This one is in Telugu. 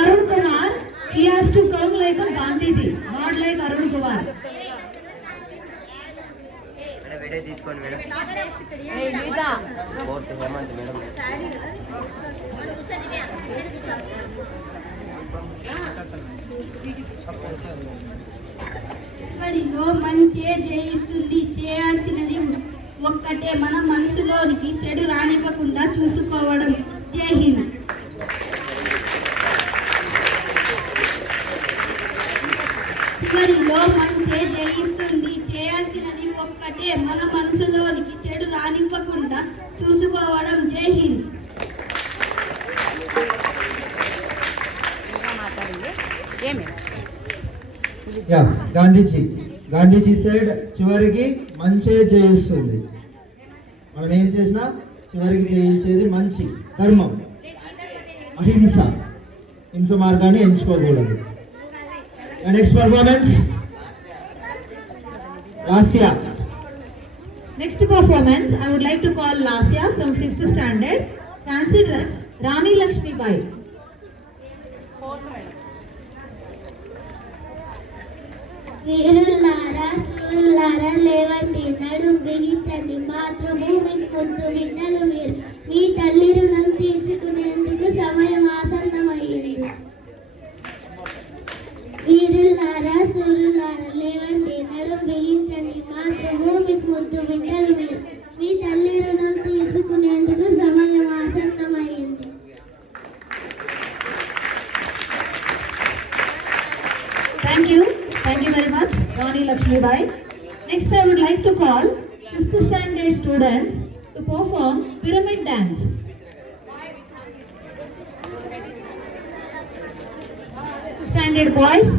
Arun Kumar, he has to come like a Gandhiji, not like Arun Kumar. Video తీసుకోండి మేడం. Fourth Hemant madam. చివరిలో మంచే జయిస్తుంది. చేయాల్సినది ఒక్కటే, మన మనసులోనికి చెడు రానివ్వకుండా చూసుకోవడం. జై హింద్. చివరిలో మంచే జయిస్తుంది. చేయాల్సినది ఒక్కటే, మన మనసులోనికి చెడు రానివ్వకుండా చూసుకోవడం. జై హింద్. గాంధీజీ సైడ్ చివరికి మంచే జయిస్తుంది. మనం ఏం చేసినా చివరికి జయించేది మంచి, ధర్మం, అహింస. హింస మార్గాన్ని ఎంచుకోకూడదు. Next performance Lasya. Next performance, I would like to call Lasya from 5th standard, Fancy Dress, Rani Lakshmi Bai. వీరులారా సూరులారా లేవండి, నడుం బిగించండి, మాతృభూమి పొద్దు బిడ్డలు మీరు. మీ తల్లి రుణం తీర్చుకునేందుకు సమయం ఆసన్నమయ్యింది. వీరులారా సూరులారా లేవండి, నడుం బిగించండి, మాతృభూమి పొద్దు బిడ్డలు మీరు. మీ తల్లి రుణం తీర్చుకునేందుకు సమయం ఆసన్నమయ్యింది. Thank you very much, Rani Lakshmi Bai. Next, I would like to call 5th standard students to perform pyramid dance. Standard boys.